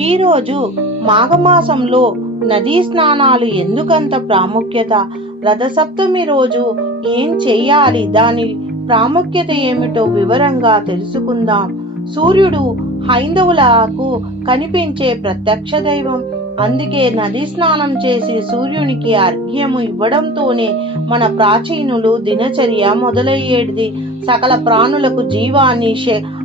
ఈరోజు మాఘమాసంలో నదీ స్నానాలు ఎందుకంత ప్రాముఖ్యత? రథసప్తమి రోజు ఏం చెయ్యాలి దాని ప్రాముఖ్యత ఏమిటో వివరంగా తెలుసుకుందాం. సూర్యుడు హైందవులకు కనిపించే ప్రత్యక్ష దైవం. అందుకే నది స్నానం చేసి సూర్యునికి అర్ఘ్యము ఇవ్వడంతోనే మన ప్రాచీనులు దినచర్య మొదలయ్యేది సకల ప్రాణులకు జీవాన్ని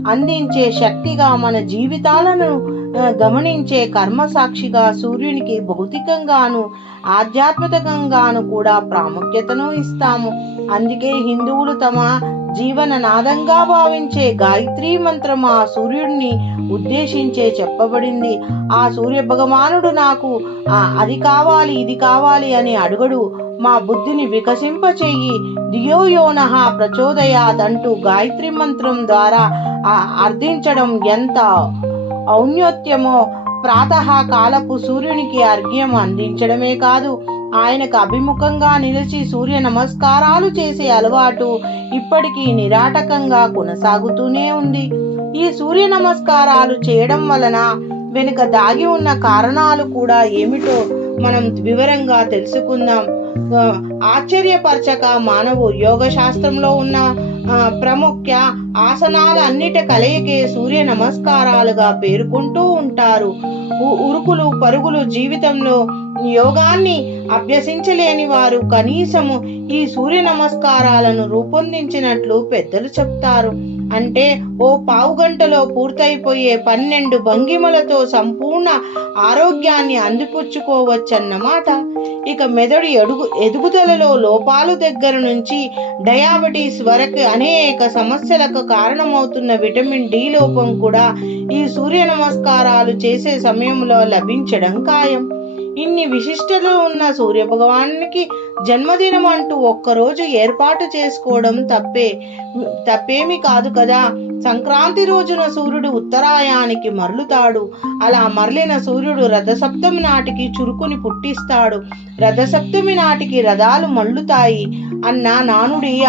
అందించే శక్తిగా మన జీవితాలను గమనించే కర్మ సాక్షిగా సూర్యునికి భౌతికంగాను ఆధ్యాత్మికంగాను కూడా ప్రాముఖ్యతను ఇస్తాము. అందుకే హిందువులు తమ జీవన నాదంగా భావించే గాయత్రీ మంత్రం ఆ సూర్యుడిని ఉద్దేశించే చెప్పబడింది. ఆ సూర్య భగవానుడు నాకు ఆ అది కావాలి ఇది కావాలి అని అడుగడు. మా బుద్ధిని వికసింపచేయి. దియోయోనః ప్రచోదయాత్ అంటూ గాయత్రి మంత్రం ద్వారా ఆ అర్థించడం ఎంత ఔన్నత్యమో ప్రాతకాలపు సూర్యునికి అర్ఘ్యం అందించడమే కాదు ఆయనకు అభిముఖంగా నిలిచి సూర్య నమస్కారాలు చేసే అలవాటు ఇప్పటికీ నిరాటకంగా కొనసాగుతూనే ఉంది. ఈ సూర్య నమస్కారాలు చేయడం వలన వెనుక దాగి ఉన్న కారణాలు కూడా ఏమిటో మనం వివరంగా తెలుసుకుందాం. ఆశ్చర్యపరచక మానవు యోగ శాస్త్రంలో ఉన్న ఆ, ప్రముఖ ఆసనాల కలయికే సూర్య నమస్కారాలుగా పేర్కొంటూ ఉంటారు. ఉరుకులు పరుగులు జీవితంలో యోగాన్ని అభ్యసించలేని వారు కనీసము ఈ సూర్య నమస్కారాలను రూపొందించినట్లు పెద్దలు చెప్తారు. అంటే ఓ పావు గంటలో పూర్తయిపోయే పన్నెండు భంగిమలతో సంపూర్ణ ఆరోగ్యాన్ని అందిపుచ్చుకోవచ్చన్నమాట. ఇక మెదడు ఎడుగు ఎదుగుదలలో లోపాలు దగ్గర నుంచి డయాబెటీస్ వరకు అనేక సమస్యలకు కారణమవుతున్న విటమిన్ డి లోపం కూడా ఈ సూర్య నమస్కారాలు చేసే సమయంలో లభించడం ఖాయం. ఇన్ని విశిష్టలు ఉన్న సూర్య భగవానికి జన్మదినం అంటూ ఒక్కరోజు ఏర్పాటు చేసుకోవడం తప్పే తప్పేమి కాదు కదా. సంక్రాంతి రోజున సూర్యుడు ఉత్తరాయానికి మరలుతాడు. అలా మరలిన సూర్యుడు రథసప్తమి నాటికి చురుకుని పుట్టిస్తాడు. రథసప్తమి నాటికి రథాలు మళ్ళుతాయి అన్న నానుడి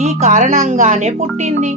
ఈ కారణంగానే పుట్టింది.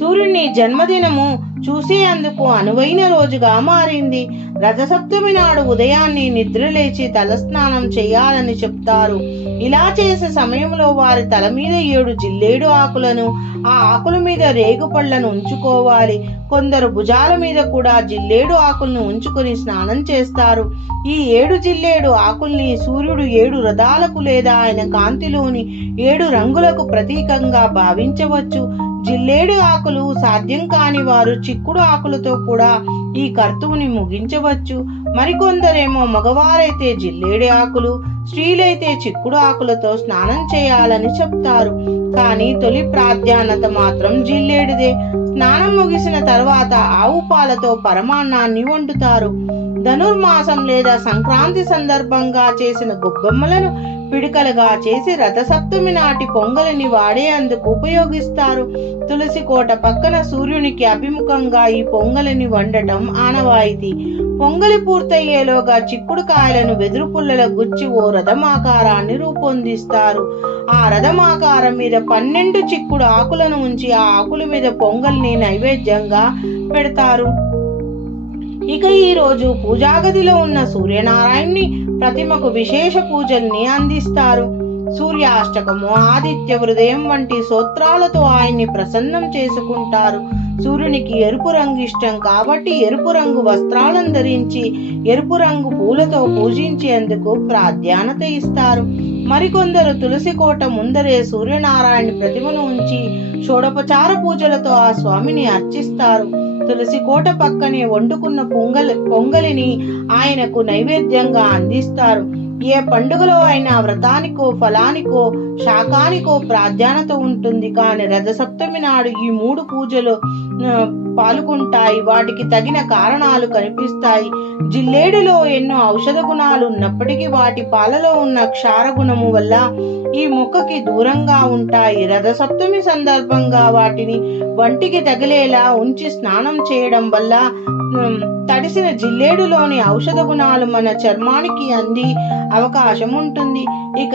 సూర్యుని జన్మదినము చూసేందుకు అనువైన రోజుగా మారింది. రథసప్తమి నాడు ఉదయాన్నే నిద్రలేచి తలస్నానం చేయాలని చెప్తారు. ఇలా చేసే సమయంలో వారి తల మీద ఏడు జిల్లేడు ఆకులను ఆ ఆకుల మీద రేగుపళ్ళను ఉంచుకోవాలి. కొందరు భుజాల మీద కూడా జిల్లేడు ఆకులను ఉంచుకొని స్నానం చేస్తారు. ఈ ఏడు జిల్లేడు ఆకుల్ని సూర్యుడు ఏడు రథాలకు లేదా ఆయన కాంతిలోని ఏడు రంగులకు ప్రతీకంగా భావించవచ్చు. జిల్లేడు ఆకులు సాధ్యం కాని వారు చిక్కుడు ఆకులతో కూడా ఈ కర్తువుని ముగించవచ్చు. మరికొందరేమో మగవారైతే జిల్లేడి ఆకులు స్త్రీలైతే చిక్కుడు ఆకులతో స్నానం చేయాలని చెప్తారు. కానీ తొలి ప్రాధాన్యత మాత్రం జిల్లేడిదే. స్నానం ముగిసిన తర్వాత ఆవు పాలతో పరమాన్నాన్ని వండుతారు. ధనుర్మాసం లేదా సంక్రాంతి సందర్భంగా చేసిన గొబ్బెమ్మలను పిడికలుగా చేసి రథసప్తమి నాటి పొంగలిని వాడేందుకు ఉపయోగిస్తారు. తులసి కోట పక్కన సూర్యునికి అభిముఖంగా ఈ పొంగలిని వండటం ఆనవాయితీ. పొంగలి పూర్తయ్యేలోగా చిక్కుడు కాయలను వెదురు పుల్లల గుచ్చి ఓ రథమాకారాన్ని రూపొందిస్తారు. ఆ రథమాకారం మీద పన్నెండు చిక్కుడు ఆకులను ఉంచి ఆ ఆకుల మీద పొంగల్ని నైవేద్యంగా పెడతారు. ఇక ఈ రోజు పూజాగదిలో ఉన్న సూర్యనారాయణ్ణి ప్రతిమకు విశేష పూజల్ని అందిస్తారు. సూర్యాష్టకము ఆదిత్య హృదయం వంటి సూత్రాలతో ఆయన్ని ప్రసన్నం చేసుకుంటారు. సూర్యునికి ఎరుపు రంగు ఇష్టం కాబట్టి ఎరుపు రంగు వస్త్రాలను ధరించి ఎరుపు రంగు పూలతో పూజించేందుకు ప్రాధాన్యత ఇస్తారు. మరికొందరు తులసి కోట ముందరే సూర్యనారాయణ ప్రతిమను ఉంచి షోడపచార పూజలతో ఆ స్వామిని అర్చిస్తారు. తులసి కోట పక్కనే వండుకున్న పొంగలి పొంగలిని ఆయనకు నైవేద్యంగా అందిస్తారు. ఏ పండుగలో అయినా వ్రతానికో ఫలానికో శాకానికో ప్రాధాన్యత ఉంటుంది. కానీ రథసప్తమి నాడు ఈ మూడు పూజలు పాల్గొంటాయి. వాటికి తగిన కారణాలు కనిపిస్తాయి. జిల్లేడులో ఎన్నో ఔషధ గుణాలు ఉన్నప్పటికీ వాటి పాలలో ఉన్న క్షార గుణము వల్ల ఈ మొక్కకి దూరంగా ఉంటాయి. రథసప్తమి సందర్భంగా వాటిని వంటికి తగిలేలా ఉంచి స్నానం చేయడం వల్ల తడిసిన జిల్లేడులోని ఔషధ గుణాలు మన చర్మానికి అంది అవకాశం ఉంటుంది ఇక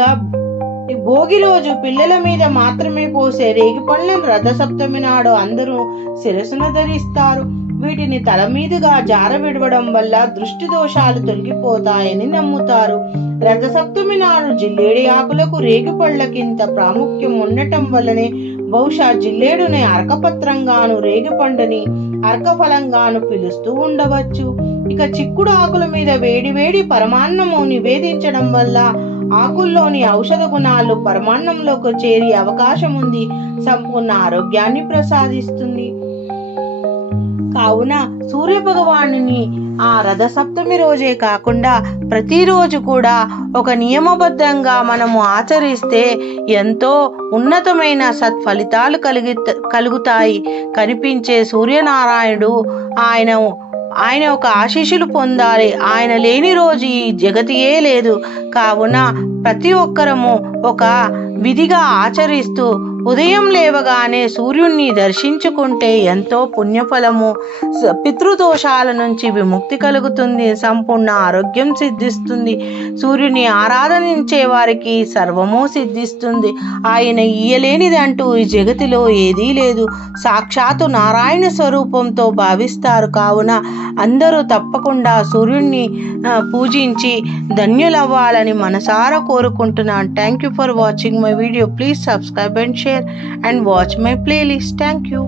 భోగి రోజు పిల్లల మీద మాత్రమే పోసే రేగిపళ్ళను రథసప్తమి నాడు అందరూ శిరసున ధరిస్తారు. వీటిని తల మీదుగా జార విడవడం వల్ల దృష్టి దోషాలు తొలగిపోతాయని నమ్ముతారు. రథసప్తమి నాడు జిల్లేడి ఆకులకు రేగిపళ్ళకింత ప్రాముఖ్యం ఉండటం వల్లనే బహుశా జిల్లేడుని అర్కపత్రంగాను రేగిపండుని అర్కఫలంగాను పిలుస్తూ ఉండవచ్చు. ఇక చిక్కుడు ఆకుల మీద వేడి వేడి పరమాన్నము నివేదించడం వల్ల ఆకుల్లోని ఔషధ గుణాలు పరమాన్నంలోకి చేరి అవకాశం ఉంది సంపూర్ణ ఆరోగ్యాన్ని ప్రసాదిస్తుంది. కావున సూర్య భగవానుని ఆ రథసప్తమి రోజే కాకుండా ప్రతిరోజు కూడా ఒక నియమబద్ధంగా మనము ఆచరిస్తే ఎంతో ఉన్నతమైన సత్ఫలితాలు కలిగి కలుగుతాయి. కనిపించే సూర్యనారాయణుడు ఆయన ఆయన ఒక ఆశీస్సులు పొందాలి. ఆయన లేని రోజు ఈ జగతియే లేదు. కావున ప్రతి ఒక్కరము ఒక విధిగా ఆచరిస్తూ ఉదయం లేవగానే సూర్యుణ్ణి దర్శించుకుంటే ఎంతో పుణ్యఫలము. పితృదోషాల నుంచి విముక్తి కలుగుతుంది. సంపూర్ణ ఆరోగ్యం సిద్ధిస్తుంది. సూర్యుని ఆరాధనించే వారికి సర్వము సిద్ధిస్తుంది. ఆయన ఇయ్యలేనిదంటూ ఈ జగతిలో ఏదీ లేదు. సాక్షాత్తు నారాయణ స్వరూపంతో భావిస్తారు. కావున అందరూ తప్పకుండా సూర్యుణ్ణి పూజించి ధన్యులవ్వాలని మనసారా కోరుకుంటున్నాను. Thank you for watching my video please subscribe and share and watch my playlist thank you